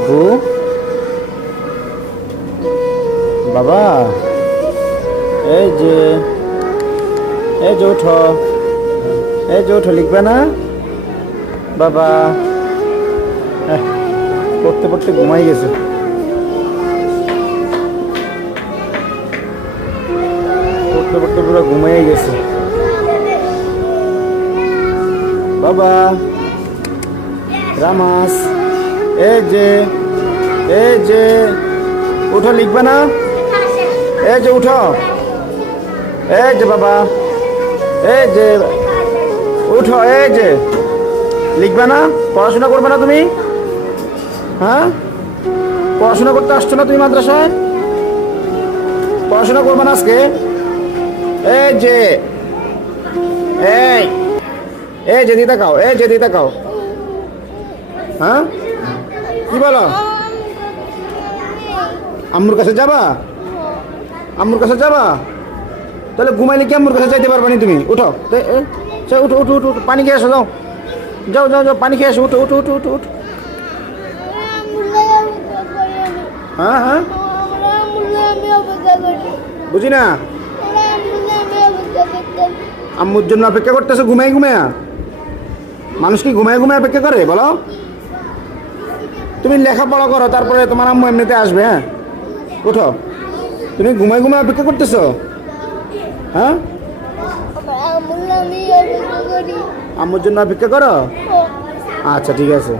আব্বু, বাবা, এই যে উঠো, লিখবে না বাবা? পড়তে পড়তে ঘুমাই গেছে। পড়তে পড়তে পুরো ঘুমাই গেছে। বাবা রামাস, এই যে উঠো, লিখবে না? এই যে উঠো, এই যে বাবা, এই যে উঠো, এই যে লিখবে না? পড়াশোনা করবে না তুমি? হ্যাঁ, পড়াশোনা করতে আসছো না তুমি মাদ্রাসায়? পড়াশোনা করবে না আজকে? এই যে এই যে দিতে খাও, এই যে দিতে খাও। হ্যাঁ, কি বলো? আম্মুর কাছে যাবা? আম্মুর কাছে যাবা? তাহলে ঘুমাইলে কি আম্মুর কাছে যাইতে পারবা না তুমি? উঠো, উঠো উঠো উঠো উঠো, পানি খেয়ে আসো, যাও যাও যাও যাও, পানি খেয়ে আসো, উঠো উঠো উঠো উঠো উঠো। হ্যাঁ হ্যাঁ, বুঝি না। আম্মুর জন্য অপেক্ষা করতেছো ঘুমাই ঘুমায়া? মানুষ কি ঘুমায় ঘুমায় অপেক্ষা করে বলো? তুমি লেখাপড়া করো, তারপরে তোমার আম্মু এমনিতে আসবে। হ্যাঁ, উঠো। তুমি ঘুমায় ঘুমায় অপেক্ষা করতেছো? হ্যাঁ, আম্মুর জন্য অপেক্ষা করো? আচ্ছা ঠিক আছে।